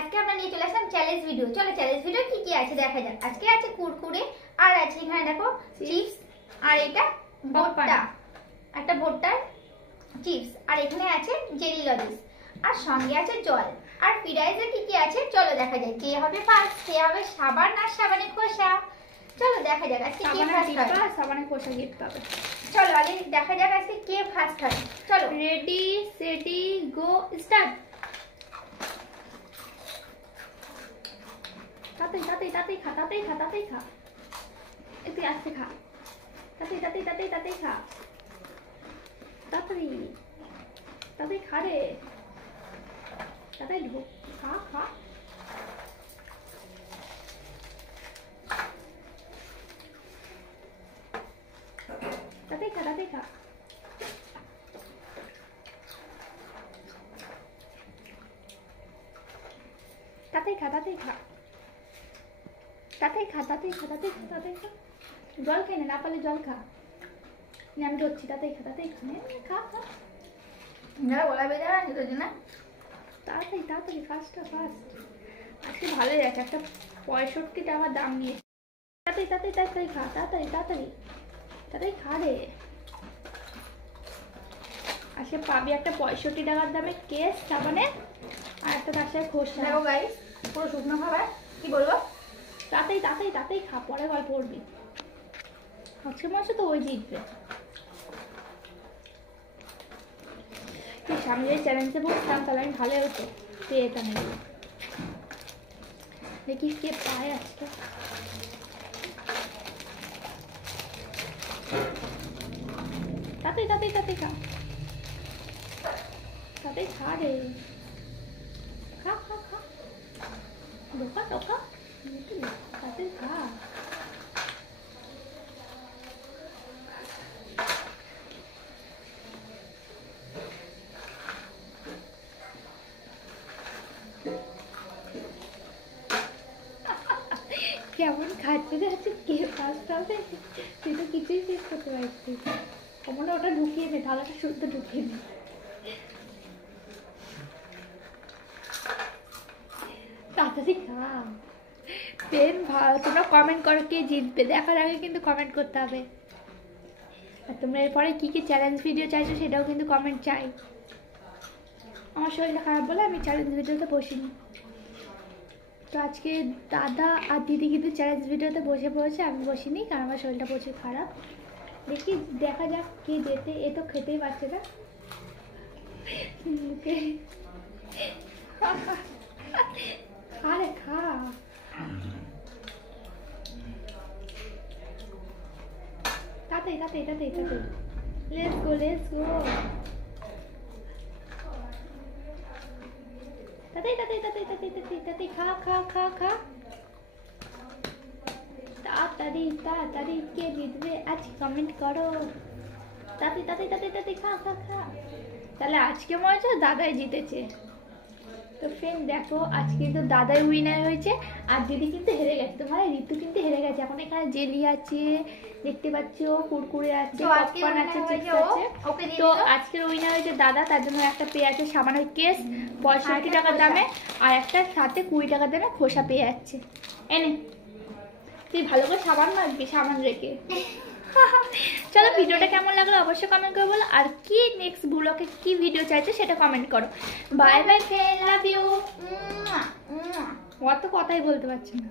আজকে আমরা নিয়ে চলে আসলাম চ্যালেঞ্জ ভিডিও। চলো চ্যালেঞ্জ ভিডিও কি কি আছে দেখা যাক। আজকে আছে কুরকুরে, আর আছে এখানে দেখো চিপস, আর এটা ভুট্টা, একটা ভুট্টার চিপস, আর এখানে আছে জেলি ললিস, আর সঙ্গে আছে জল। আর ফ্রাইজে কি কি আছে চলো দেখা যাক। কে হবে ফার্স্ট, কে হবে সাবান আর সাবানের খোসা। চলো দেখা যাক আজকে কে ফার্স্ট হয়। সাবানের খোসা গিফট পাবে। চলো আগে দেখা যাক আজকে কে ফার্স্ট হয়। চলো রেডি সেটি গো স্টার্ট। তাতেই তাতেই তাতেই খা, তাতেই খা, তাতেই খা, একটু আস্তে খা, তাতেই তাতেই তাতেই তাতেই খা, তাড়াতাড়ি তাতেই খা রে, তাতেই ঢোক, খা খা। তাতেই খা, তাতেই খা, তাতেই খা, তাতেই খা, তাতেই খা, তাতেই খা, তাতেই খা, তাতেই খা। জল খেয়ে না পারলে জল খা। আমি ধরছি, তাতেই খা, তাতেই খা, খা খা। ওলা বেজা আছে না, তাড়াতাড়ি তাড়াতাড়ি, ফার্স্টটা ফার্স্ট। আজকে ভালোই আছে, একটা 65 টাকা দাম নিয়েছে। তাড়াতাড়ি তাড়াতাড়ি তাড়াতাড়ি খা, তাড়াতাড়ি তাড়াতাড়ি তাড়াতাড়ি খা রে। আজকে পাবি একটা 65 টাকার দামে কেস সাবানের, আর একটা তার সাথে খোসা। দেখো গাইস পুরো শুকনো খাবার, কি বলবো। তাড়াতাড়ি তাড়াতাড়ি তাড়াতাড়ি খা, পরে গল্প করবি। আজকে মাসে তো ওই জিতবে। সামনে যদি চ্যালেঞ্জে বসতাম তাহলে আমি ভালো হতো, পেয়ে যেতাম। দেখি কে পায় আজকে। তাতেই তাতেই তাতেই খা, তাতেই খা রে, খা খা খা, ঢোকা ঢোকা, তাতেই খা। কেমন খাচ্ছে যাচ্ছে, কে ফার্স্ট হবে। তুই তো কিছুই শেষ করতে পারছিস। কমলা ওটা ঢুকিয়ে নে, থালাটা শুদ্ধ ঢুকিয়ে নে। তাড়াতাড়ি খা। পেন ভালো, তোমরা কমেন্ট করো কে জিতবে, দেখার আগে কিন্তু কমেন্ট করতে হবে। আর তোমরা এরপরে কি কি চ্যালেঞ্জ ভিডিও চাইছো সেটাও কিন্তু কমেন্ট চাই। আমার শরীরটা খারাপ বলে আমি চ্যালেঞ্জ ভিডিওতে বসিনি। তো আজকে দাদা আর দিদি কিন্তু চ্যালেঞ্জ ভিডিওতে বসে পড়েছে, আমি বসিনি কারণ আমার শরীরটা প্রচুর খারাপ। দেখি দেখা যাক কে যেতে। এ তো খেতেই পারছে না। খা রে খা, তাতেই তাতেই তাতেই তাতেই, লেটস গো লেটস গো, তাতেই তাতেই তাতেই তাতেই তাতেই তাতেই খা খা খা খা। তাড়াতাড়ি তাড়াতাড়ি কে জিতবে আজ কমেন্ট করো। তাতেই তাতেই তাতেই তাতেই খা খা খা। তাহলে আজকে মনে হচ্ছে দাদাই জিতেছে। তো ফ্রেন্ড দেখো আজকে কিন্তু দাদাই উইনার হয়েছে, আর দিদি কিন্তু হেরে গেছে। তোমার ঋতু কিন্তু হেরে গেছে। এখন এখানে জেলি আছে দেখতে পাচ্ছ, কুরকুরে আছে, পপকর্ন আছে, চিপস আছে। তো আজকের উইনার হয়েছে দাদা, তার জন্য একটা পেয়ে আছে সাবানের কেস 65 টাকার দামে, আর একটা সাথে 20 টাকার দামে খোসা পেয়ে যাচ্ছে। এনে তুই ভালো করে সাবান মাখবি, সাবান রেখে। চলো ভিডিওটা কেমন লাগলো অবশ্যই কমেন্ট করে বলো, আর কি নেক্সট ব্লগে কি ভিডিও চাইছে সেটা কমেন্ট করো। Bye bye friend, love you. অত কথাই বলতে পারছি না।